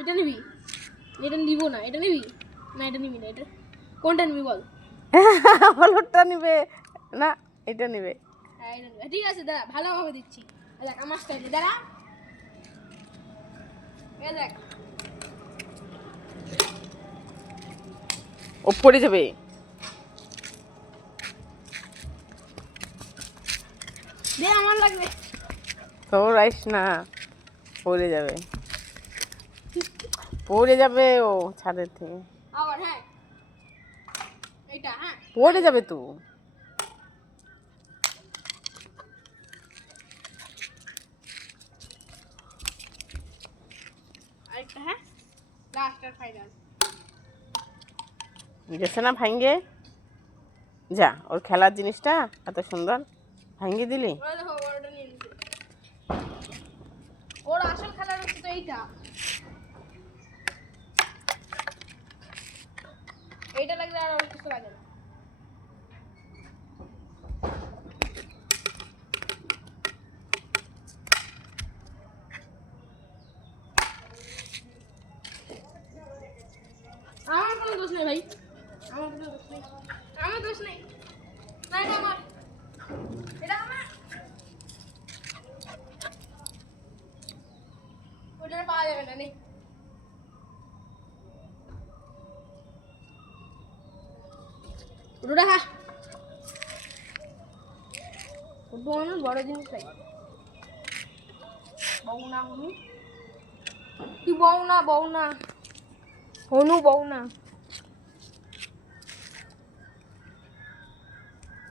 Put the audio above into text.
এটা নিবি? এটা নিব না, এটা নিবি না, এটা নিবি না, এটা কোনটা নিবি বল? হলুদটা নিবে না, এটা নিবে। হ্যাঁ এটা নিবি। ঠিক আছে দাঁড়া, ভালোভাবে দিচ্ছি। দেখ আমার স্টাইলে দাঁড়া, এ দেখ। ও পড়ে যাবে। দে আমার লাগবে। তোর আইস না, পড়ে যাবে, পড়ে যাবে ও ছাদের থেকে। আবার হ্যাঁ এইটা, হ্যাঁ পড়ে যাবে তো। আরেকটা, হ্যাঁ লাস্ট আর ফাইনাল। গেছে না ভাঙ্গে? যা, ওর খেলার জিনিসটা এত সুন্দর ভাঙ্গি দিলি। ওরা দেখো ওটা নিয়ে নিচ্ছে। ওর আসল খেলার হচ্ছে তো এইটা, এইটা লাগলে আর ওর কিছু লাগে না। আমার কোনো দোষ নেই ভাই, আমার কোনো দোষ নেই, আমার দোষ নেই। না এটা আমার, এটা আমার, ওটা পাওয়া যাবে না। নেই ওটা, হ্যাঁ ওটা অনেক বড় জিনিস চাই। বউ না হনু, তুই বউ না, বউ না হনু, বউ না।